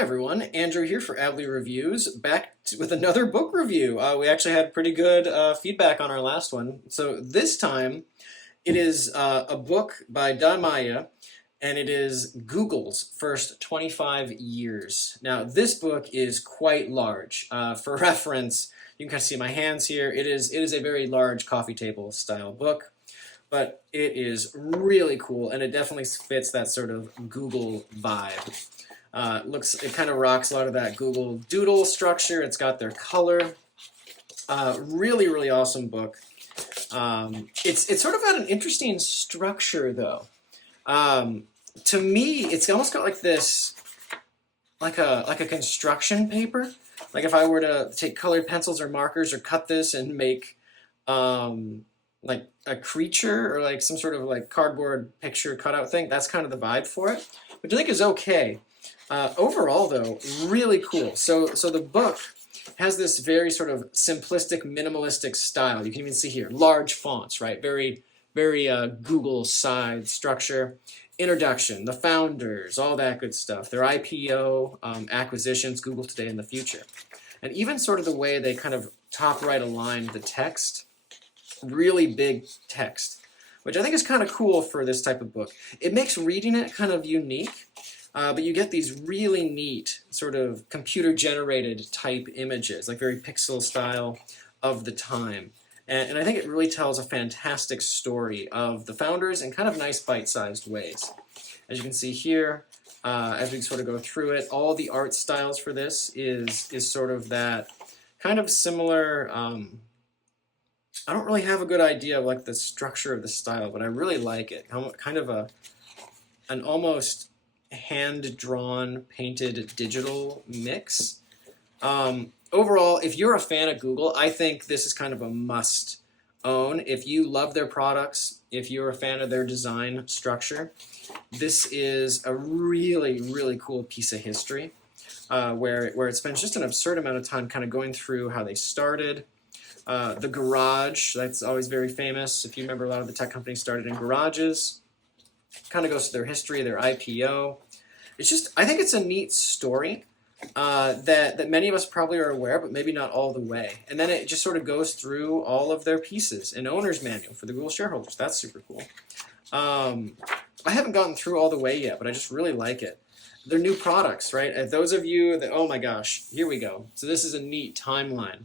Hi everyone, Andrew here for ABELI Reviews, with another book review. We actually had pretty good feedback on our last one. So this time it is a book by daMaia, and it is Google's first 25 years. Now this book is quite large. For reference, you can kind of see my hands here. It is a very large coffee table style book, but it is really cool, and it definitely fits that sort of Google vibe. It kind of rocks a lot of that Google Doodle structure. It's got their color. Really awesome book. It's sort of got an interesting structure though. To me, it's almost got like this, like a construction paper. Like if I were to take colored pencils or markers or cut this and make like a creature or like some sort of like cardboard picture cutout thing, that's kind of the vibe for it, which I think is okay. Overall, though, really cool. So the book has this very sort of simplistic, minimalistic style. You can even see here, large fonts, right? Very Google side structure. Introduction, the founders, all that good stuff. Their IPO, acquisitions, Google today and the future. And even sort of the way they kind of top right align the text, really big text, which I think is kind of cool for this type of book. It makes reading it kind of unique. But you get these really neat sort of computer-generated type images, like very pixel style of the time. And I think it really tells a fantastic story of the founders in kind of nice bite-sized ways. As you can see here, as we sort of go through it, all the art styles for this is sort of that kind of similar. I don't really have a good idea of like the structure of the style, but I really like it. Kind of an almost hand-drawn, painted digital mix. Overall, if you're a fan of Google, I think this is kind of a must-own. If you love their products, if you're a fan of their design structure, this is a really cool piece of history where it spends just an absurd amount of time kind of going through how they started. The garage, that's always very famous. If you remember, a lot of the tech companies started in garages. Kind of goes to their history, their IPO. I think it's a neat story that many of us probably are aware, but maybe not all the way. And then it just sort of goes through all of their pieces, an owner's manual for the Google shareholders. That's super cool. I haven't gotten through all the way yet, but I just really like it. Their new products, right? Those of you that, oh my gosh, here we go. So this is a neat timeline,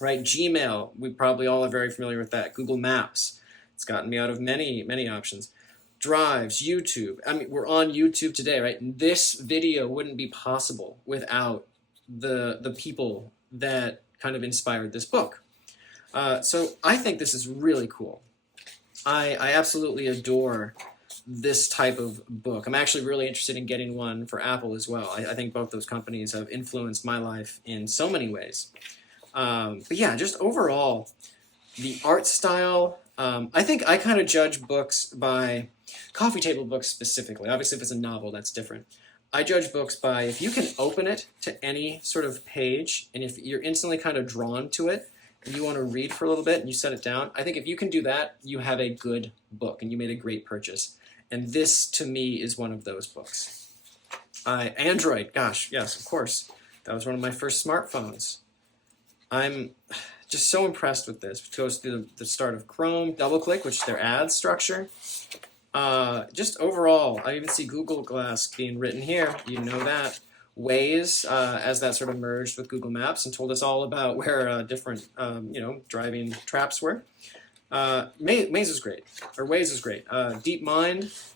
right? Gmail, we probably all are very familiar with that. Google Maps, it's gotten me out of many options. Drives, YouTube. I mean, we're on YouTube today, right? This video wouldn't be possible without the people that kind of inspired this book. So I think this is really cool. I absolutely adore this type of book. I'm actually really interested in getting one for Apple as well. I think both those companies have influenced my life in so many ways. But yeah, just overall, the art style. I think I kind of judge books by coffee table books specifically. Obviously, if it's a novel, that's different. I judge books by if you can open it to any sort of page, and if you're instantly kind of drawn to it, and you want to read for a little bit, and you set it down, I think if you can do that, you have a good book, and you made a great purchase. And this, to me, is one of those books. Android, gosh, yes, of course. That was one of my first smartphones. I'm just so impressed with this. It goes through the start of Chrome, DoubleClick, which is their ad structure. Just overall, I even see Google Glass being written here. You know that. Waze, as that sort of merged with Google Maps and told us all about where different, driving traps were. Waze is great. DeepMind,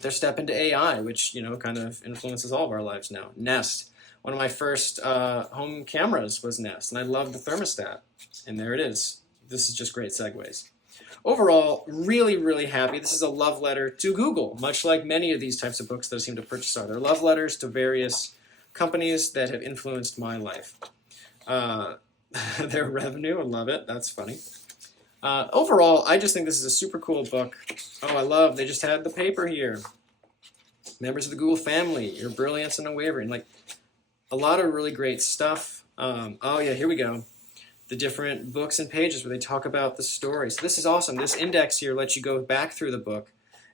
their step into AI, which, kind of influences all of our lives now. Nest. One of my first home cameras was Nest, and I love the thermostat. And there it is. This is just great segues. Overall, really happy. This is a love letter to Google, much like many of these types of books that I seem to purchase are. They're love letters to various companies that have influenced my life. Their revenue, I love it. That's funny. Overall, I just think this is a super cool book. Oh, they just had the paper here. Members of the Google family, your brilliance and unwavering. Like, a lot of really great stuff. Oh yeah, here we go. The different books and pages where they talk about the story. So this is awesome. This index here lets you go back through the book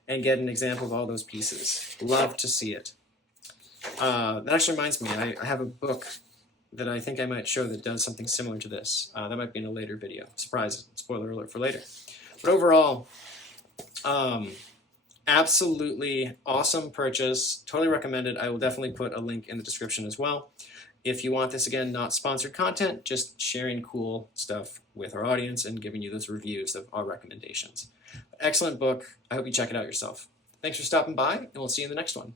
and get an example of all those pieces. Love to see it. That actually reminds me, I have a book that I think I might show that does something similar to this. That might be in a later video. Surprise, spoiler alert for later. But overall, absolutely awesome purchase. Totally recommend it. I will definitely put a link in the description as well. If you want this, again, not sponsored content, just sharing cool stuff with our audience and giving you those reviews of our recommendations. Excellent book. I hope you check it out yourself. Thanks for stopping by, and we'll see you in the next one.